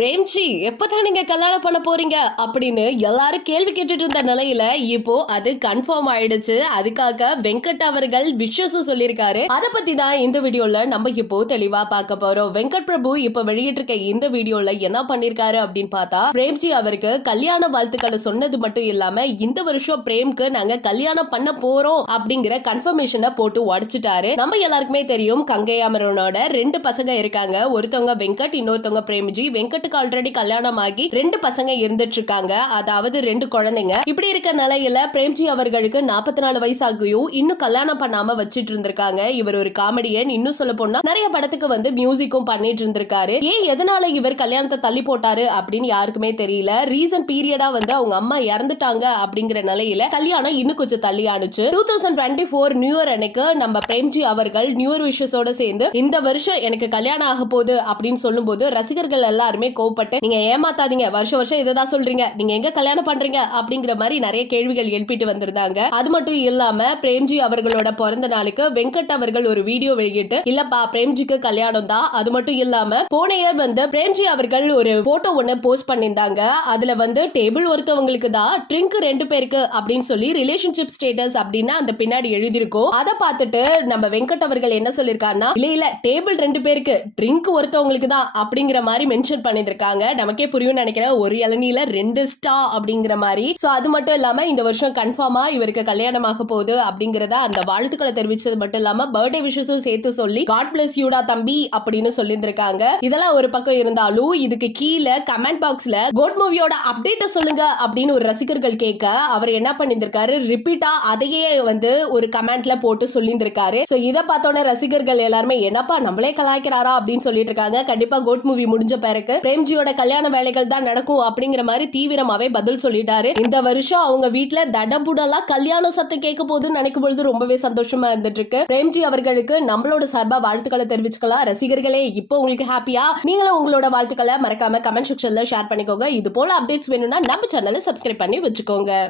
பிரேம்ஜி எப்பதான் நீங்க கல்யாணம் பண்ண போறீங்க அப்படின்னு எல்லாரும் கேள்வி கேட்டுட்டு இருந்த நிலையில இப்போ அது கன்ஃபார்ம் ஆயிடுச்சு. அதுக்காக வெங்கட் அவர்கள் விஷஸும் சொல்லியிருக்காரு. அதை பத்தி தான் இந்த வீடியோல நம்ம இப்போ தெளிவா பார்க்க போறோம். வெங்கட் பிரபு இப்ப வெளியிட்டிருக்க இந்த வீடியோல என்ன பண்ணிருக்காரு அப்படின்னு பார்த்தா, பிரேம்ஜி அவருக்கு கல்யாண வாழ்த்துக்களை சொன்னது மட்டும் இல்லாம இந்த வருஷம் பிரேம்க்கு நாங்க கல்யாணம் பண்ண போறோம் அப்படிங்கிற கன்ஃபர்மேஷனை போட்டு உடைச்சிட்டாரு. நம்ம எல்லாருக்குமே தெரியும், கங்கை அமரனோட 2 பசங்க இருக்காங்க. ஒருத்தவங்க வெங்கட், இன்னொருத்தவங்க பிரேம்ஜி. வெங்கட் ஆல்ரெடி கல்யாணம் ஆகி 2 பசங்க இருந்துட்டு இருக்காங்க, அதாவது 2 குழந்தைங்க. இப்படி இருக்க நிலையில பிரேம்ஜி அவர்களுக்கு 44 வயசு ஆகியும் இன்னும் கல்யாணம் பண்ணாம வச்சிட்டு இருந்திருக்காங்க. இவர் ஒரு காமெடியன். இன்னும் சொல்ல போனா நிறைய படத்துக்கு வந்து மியூசிக்கும் பண்ணிட்டு இருந்திருக்காரு. ஏன் எதனால இவர் கல்யாணத்தை தள்ளி போட்டாரு அப்படின்னு யாருக்குமே தெரியல. ரீசன் பீரியடா வந்து அவங்க அம்மா இறந்துட்டாங்க அப்படிங்கிற நிலையில கல்யாணம் இன்னும் கொஞ்சம் தள்ளி ஆனுச்சு. 2024 நியூ இயர் அன்னைக்கு நம்ம பிரேம்ஜி அவர்கள் நியூ இயர் விஷஸோட சேர்ந்து இந்த வருஷம் எனக்கு கல்யாணம் ஆக போகுது அப்படின்னு சொல்லும்போது ரசிகர்கள் எல்லாருமே கோவப்பட்டு, நீங்க ஏமாத்தாதீங்க, வருஷம் வருஷம் இததான் சொல்றீங்க, நீங்க எங்க கல்யாணம் பண்றீங்க அப்படிங்கிற மாதிரி நிறைய கேள்விகள் எழுப்பிட்டு வந்திருந்தாங்க. அது மட்டும் இல்லாம பிரேம்ஜி அவர்களோட பிறந்த நாளுக்கு வெங்கட் அவர்கள் ஒரு வீடியோ வெளியிட்டு, இல்லப்பா பிரேம்ஜிக்கு கல்யாணம் தான், அது மட்டும் இல்லாம போன இயர் வந்து பிரேம்ஜி அவர்கள் ஒரு போட்டோ ஒண்ணு போஸ்ட் பண்ணிருந்தாங்க. அதுல வந்து டேபிள் ஒருத்தவங்களுக்கு தான், ட்ரிங்க் 2 பேருக்கு அப்படின்னு சொல்லி ரிலேஷன்ஷிப் ஸ்டேட்டஸ் அப்படின்னு அந்த பின்னாடி எழுதிருக்கோம். அதை பார்த்துட்டு நம்ம வெங்கட் அவர்கள் என்ன சொல்லிருக்காருன்னா, இல்ல டேபிள் 2 பேருக்கு, ட்ரிங்க் ஒருத்தவங்களுக்கு தான் அப்படிங்கிற மாதிரி மென்ஷன் பண்ணிருக்காங்க. நமக்கே புரியும் நினைக்கிறேன், ஒரு இளநீல 2 ஸ்டா அப்படிங்கிற மாதிரி. சோ அது மட்டும் இல்லாம இந்த வருஷம் கன்ஃபார்மா இவருக்கு கல்யாணமாக போகுது அப்படிங்கறத அந்த வாழ்த்துக்களை தெரிவிச்சது மட்டும் இல்லாம பர்த்டே விஷஸும் சேர்த்து சொல்லி காட் பிளஸ் யூடா தம்பி அப்படின்னு சொல்லியிருந்திருக்காங்க. இதெல்லாம் ஒரு பக்கம் இருந்தாலும் இதுக்கு கீழே கமெண்ட் பாக்ஸ்ல கோட் மூவியோட அப்டேட்ட சொல்லுங்க அப்படின்னு ஒரு ரசிகர்கள் கேட்க அவர் என்ன பண்ணிருக்காரு, ரிப்பீட்டா அதையே வந்து ஒரு கமெண்ட்ல போட்டு சொல்லியிருந்திருக்காரு. சோ இதை பார்த்தோன்னே ரசிகர்கள் எல்லாருமே என்னப்பா நம்மளே கலாய்க்கிறாரா அப்படின்னு சொல்லிட்டு இருக்காங்க. கண்டிப்பா கோட் மூவி முடிஞ்ச பிறகு பிரேம்ஜியோட கல்யாண வேலைகள் தான் நடக்கும் அப்படிங்கிற மாதிரி தீவிரமாவே பதில் சொல்லிட்டாரு. இந்த வருஷம் அவங்க வீட்டுல தடபுடலா கல்யாண சத்தம் கேட்க போகுதுன்னு நினைக்கும் பொழுது ரொம்பவே சந்தோஷமா இருந்துட்டு இருக்கு. பிரேம்ஜி அவர்களுக்கு நம்மளோட சார்பா வாழ்த்துக்களை தெரிவிச்சுக்கலாம். ரசிகர்களே, இப்போ உங்களுக்கு ஹாப்பியா? நீங்களும் உங்களோட வாழ்த்துக்களை மறக்காம கமெண்ட் செக்ஷன்ல ஷேர் பண்ணிக்கோங்க. இது போல அப்டேட்ஸ் வேணும்னா நம்ம சேனலை சப்ஸ்கிரைப் பண்ணி வச்சுக்கோங்க.